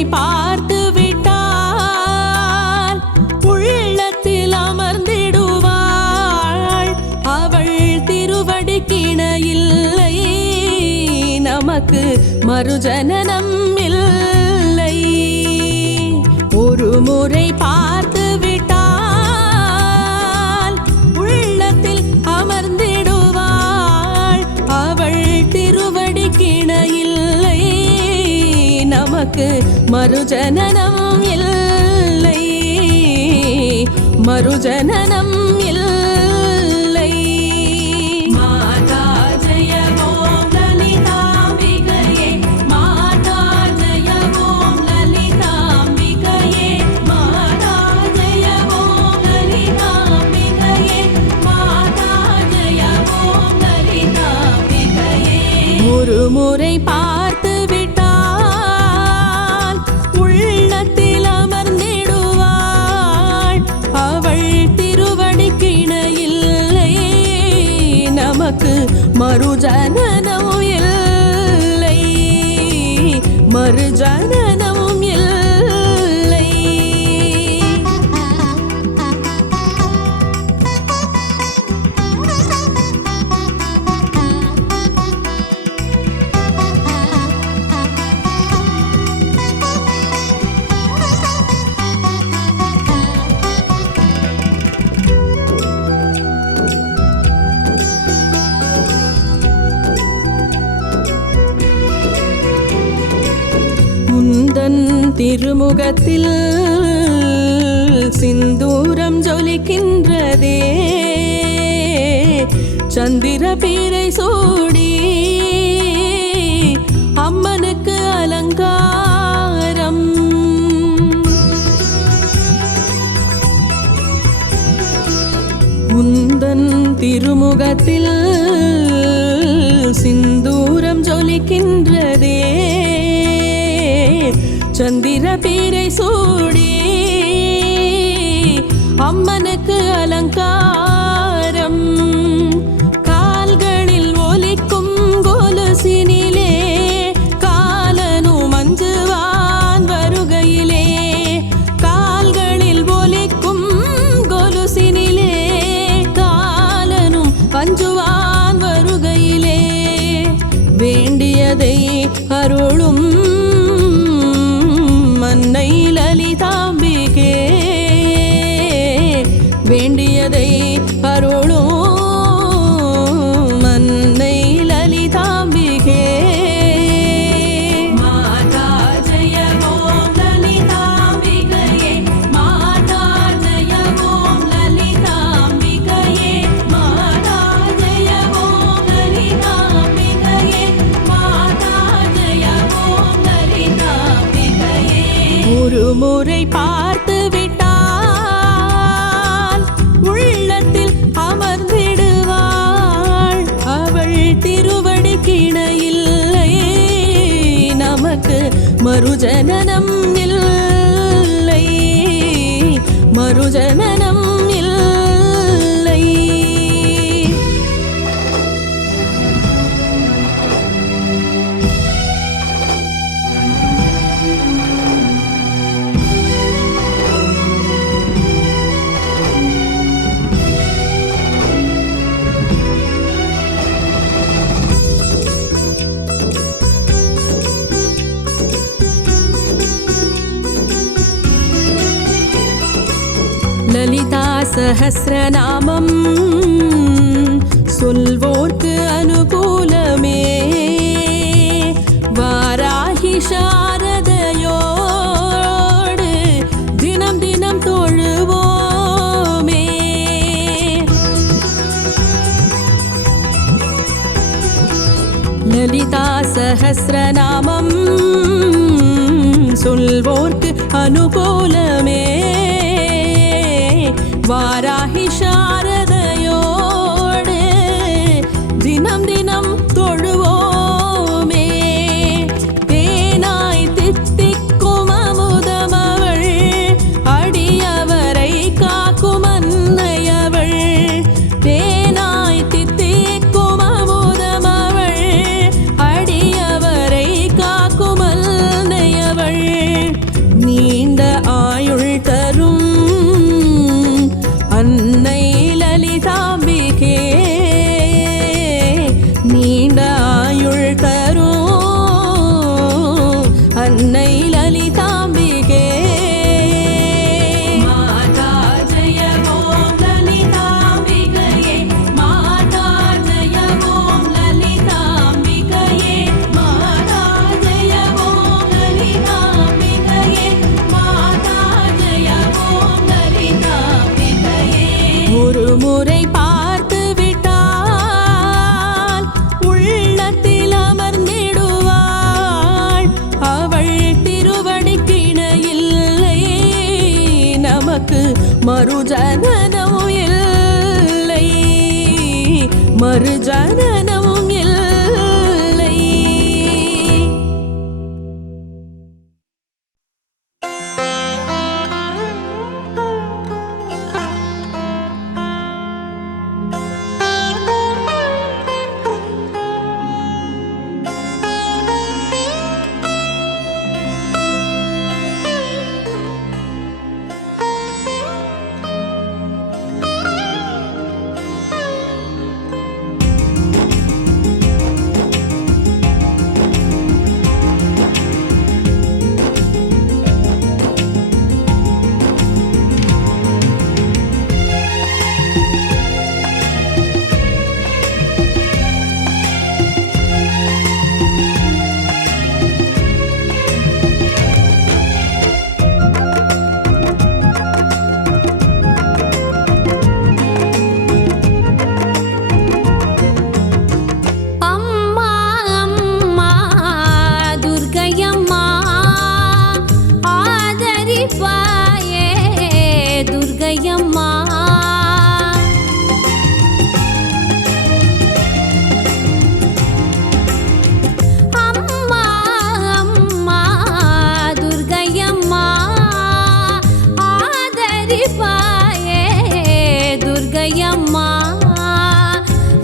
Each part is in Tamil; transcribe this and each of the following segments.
முறை பார்த்து விட்டால் உள்ளத்தில் அமர்ந்திடுவாள். அவள் திருவடி கிணையில்லை, நமக்கு மறுஜனனம் இல்லை. ஒரு முறை பார்த்து விட்டால் உள்ளத்தில் அமர்ந்திடுவாள். அவள் திருவடி கிணையில்லை, நமக்கு மறுஜனனம் இல்லை, மறுஜனனம் இல்லை. ஒரு முறை பார்த்து விட்டால் உள்ளத்தில் அமர்ந்திடுவாள். அவள் திருவடி கிணையில்லை, நமக்கு மறுஜனனம் இல்லை, மறுஜனனம் இல்லை. உந்தன் திருமுகத்தில் சிந்தூரம் ஜொலிக்கின்றதே, சந்திர பீரை சூடி அம்மனுக்கு அலங்காரம். உந்தன் திருமுகத்தில் சிந்தூரம் ஜொலிக்கின்றதே, சந்திர பீரை சூடி அம்மனுக்கு அலங்காரம். கால்களில் ஒலிக்கும் கொலுசினிலே காலனும் மஞ்சுவான் வருகையிலே, கால்களில் ஒலிக்கும் கொலுசினிலே காலனும் மஞ்சுவான் வருகையிலே, வேண்டியதை அருளும் அன்னை லலிதாம்பிகே, வேண்டியதை அருளும் அன்னை லலிதாம்பிகே. மாதா ஜெய ஓம் லலிதாம்பிகையே, மாதா ஜெய ஓம் லலிதாம்பிகையே, மாதா ஜெய ஓம் லலிதாம்பிகையே, மாதா ஜெய ஓம் லலிதாம்பிகையே. ஒரு முறை பார்த்து விட்டால் உள்ளத்தில் அமர்ந்திடுவாள். அவள் திருவடி கிணையில்லை, நமக்கு மறுஜனனம் இல்லை, மறுஜனனம் இல்லை. லலிதா சஹஸ்ரநாமம் சொல்வோர்க்கு அனுகூலமே, வாராகி சாரதையோடு தினம் தினம் தொழுவோமே. லலிதா சஹஸ்ரநாமம் சொல்வோர்க்கு அனுகூலமே, வாராகி சாரதையோடு தினம் தினம் தொழுவோமே. தேனாய் தித்திக்கும் அமுதமவள், அடியவரை காக்கும் அன்னையவள். தேனாய் தித்திக்கும் அமுதமவள், அடியவரை காக்கும் அன்னையவள். இருமுறை பார்த்து விட்டால் உள்ளத்தில் அமர்ந்திடுவாள். அவள் திருவடிக்கிணையில்லை, நமக்கு மறுஜனனம் இல்லை, மறுஜனனம் இல்லை.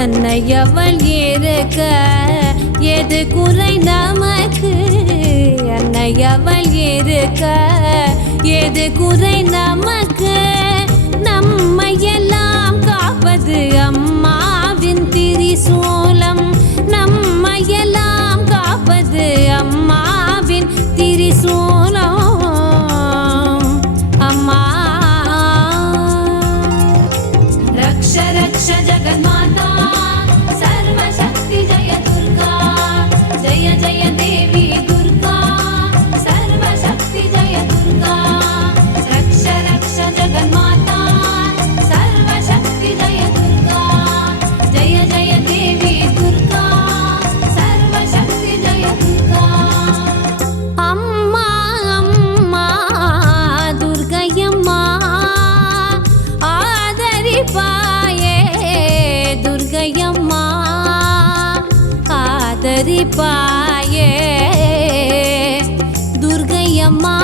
அன்னையவள் இருக்க எது குறை நமக்கு, அன்னையவள் இருக்க எது குறை நமக்கு. நம்மையெல்லாம் காப்பது அம்மாவின் திரிசூலம், நம்மையெல்லாம் காப்பது அம்மாவின் திரிசூலம். அம்மா ரக்ஷ ரக்ஷ ஜகன்மாதா सर्वशक्ति जय दुर्गा, जय जय देवी दुर्गा, सर्वशक्ति जय दुर्गा. रक्ष रक्ष जगन्माता सर्वशक्ति जय दुर्गा, जय जय देवी दुर्गा, सर्वशक्ति जय दुर्गा. अम्मा अम्मा दुर्गयम्मा आदरिपाये दुर्गयम्मा ஆதரிப்பாயே துர்க்கையம்மா.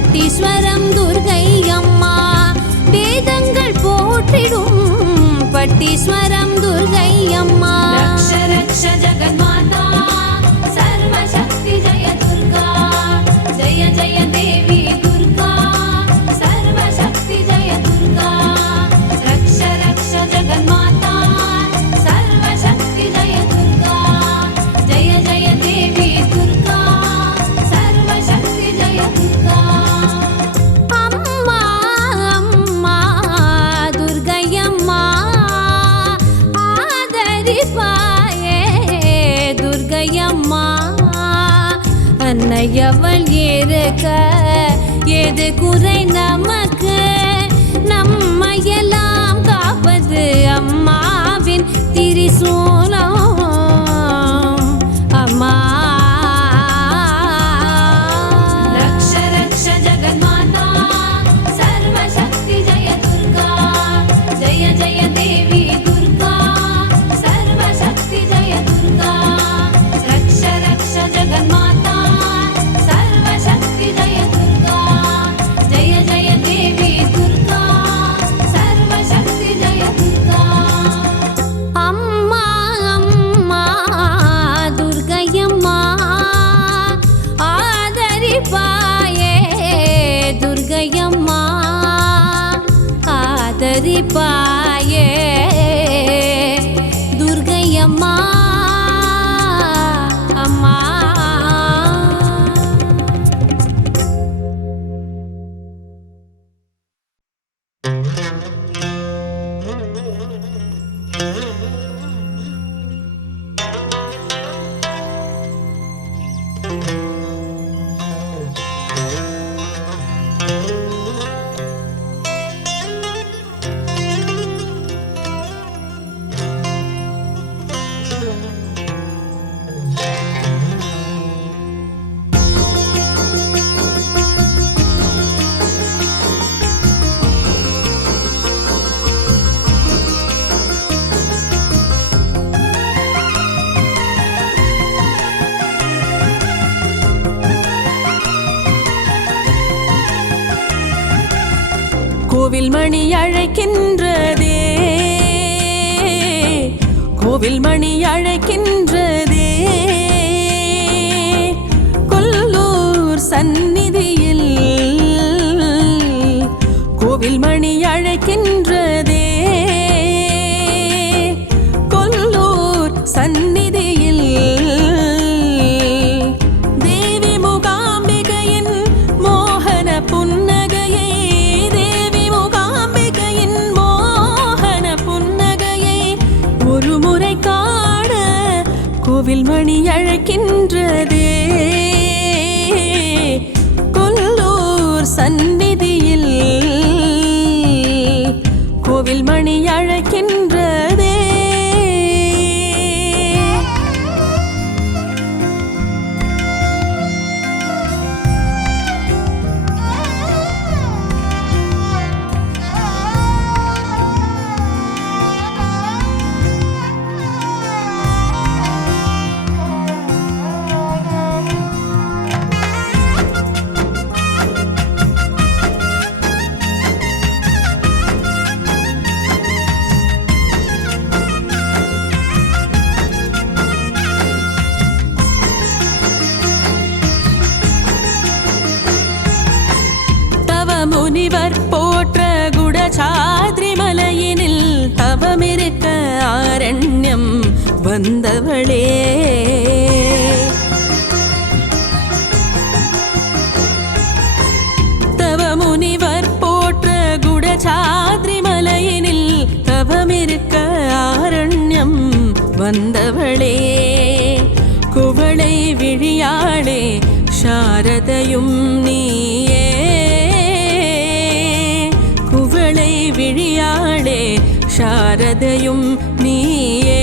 பட்டீஸ்வரம் துர்க்கை அம்மா வேதங்கள் போற்றிடும் பட்டீஸ்வரம் துர்க்கை அம்மா रक्ष रक्ष जगन्माता सर्वशक्ति जय दुर्गा जय जय देवी दुर्गा सर्वशक्ति जय दुर्गा रक्ष रक्ष जगन्माता सर्वशक्ति जय दुर्गा जय जय देवी दुर्गा सर्वशक्ति जय दुर्गा அம்மா அம்மா துர்க்கை அம்மா ஆதரிப்பாயே துர்க்கை அம்மா அன்னையவள் இருக்க எது குறை நமக்கு நம்மையெல்லாம் காப்பது அம்மாவின் திரிசூலம் அம்மா रक्ष रक्ष जगन्माता सर्वशक्ति जय दुर्गा जय जय देवी दुर्गा सर्वशक्ति जय दुर्गा रक्ष रक्ष जगन्माता सर्वशक्ति जय दुर्गा जय जय देवी दुर्गा सर्वशक्ति जय दुर्गा அம்மா அம்மா துர்க்கை அம்மா ஆதரிப்பாயே துர்க்கை அம்மா ஆதரிப்பாயே துர்க்கை அம்மா அம்மா கோவில் மணி அழைக்கின்றதே கோவில் மணி அழைக்கின்றதே கொல்லூர் சந்நிதியில் கோவில் மணி அழைக்கின்றதே கொல்லூர் சந்நிதியில் தேவி மூகாம்பிகையின் மோகன புன்னகையை தேவி மூகாம்பிகையின் மோகன புன்னகையை ஒரு முறை காண கோவில் மணி அழைக்கின்றதே கொல்லூர் சந்நிதியில் கோவில் மணி அழைக்கின்றதே முனிவர் போற்ற குடசாத்ரி மலையினில் தவமிருக்க ஆரண்யம் வந்தவளே தவ முனிவர் போற்ற குடசாத்ரி மலையினில் தவமிருக்க ஆரண்யம் வந்தவளே குவளை விழியாளே சாரதையும் நீயே குவளை விழியாளே சாரதையும் நீயே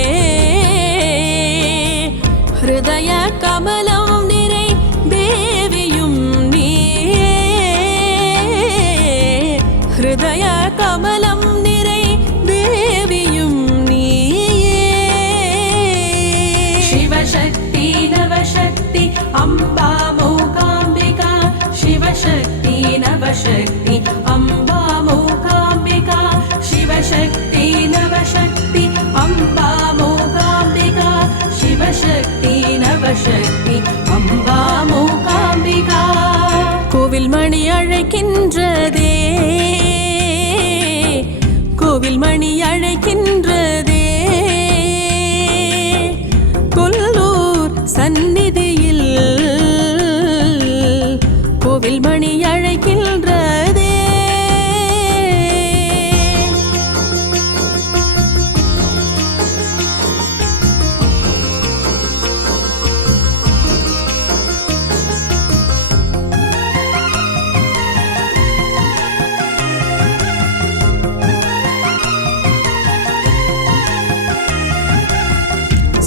ஹிருதய கமலம் நிறை தேவியும் நீயே ஹிருதய கமலம் நிறை தேவியும் நீயே சிவசக்தி நவசக்தி அம்பா மூகாம்பிகா சிவசக்தி नवशक्ति अम्बा मूकाम्बिका शिवशक्ति नवशक्ति अम्बा मूकाम्बिका शिवशक्ति नवशक्ति अम्बा मूकाम्बिका கோவில் மணி அழைக்கின்றதே கோவில் மணி அழைக்கின்றதே கொல்லூர் சந்நிதியில் கோவில் மணி அழைக்கின்றதே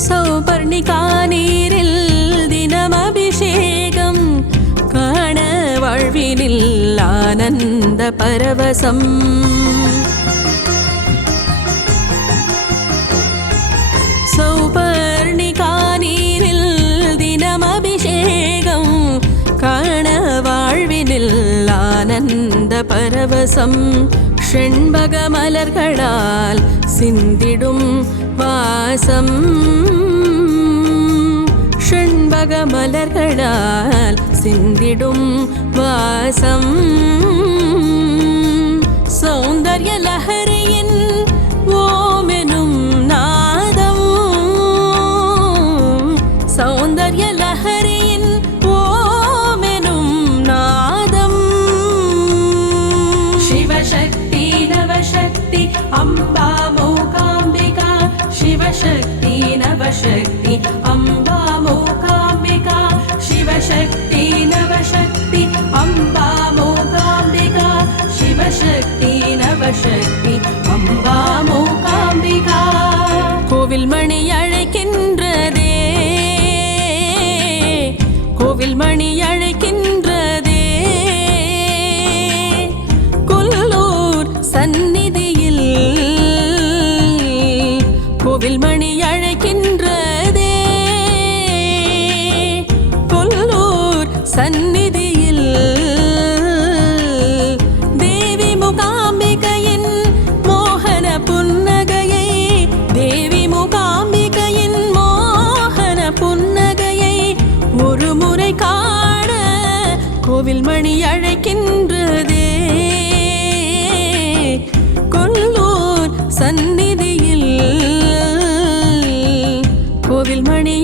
சௌபர்ணிகா நீரில் தினம் அபிஷேகம் காண வாழ்வினில் ஆனந்த பரவசம் சௌபர்ணிகா நீரில் தினம் அபிஷேகம் காண வாழ்வினில் ஆனந்த பரவசம் ஷண்பக மலர்களால் சிந்திடும் வாசம் ஷண்பக மலர்களால் சிந்திடும் வாசம் சௌந்தர்ய லஹரியின் ஓமெனும் நாதம் சௌந்தர்ய லஹரியின் ஓமெனும் நாதம் சிவசக்தி நவசக்தி அம்பா மூகாம்பிகா शिवशक्ति नवशक्ति अम्बा मूकाम्बिका शिवशक्ति नवशक्ति अम्बा मूकाम्बिका शिवशक्ति नवशक्ति अम्बा मूकाम्बिका கோவில் மணி அழைக்கின்றதே கோவில் மணி அழைக்கின்றதே கொல்லூர் சந்நிதியில் கோவில் மணி அழைக்கின்றதே கொல்லூர் சந்நிதியில் தேவி மூகாம்பிகையின் மோகன புன்னகையை தேவி மூகாம்பிகையின் மோகன புன்னகையை ஒரு முறை காண கோவில் மணி அழைக்கின்றதே கொல்லூர் சந்நிதியில் கோவில் மணி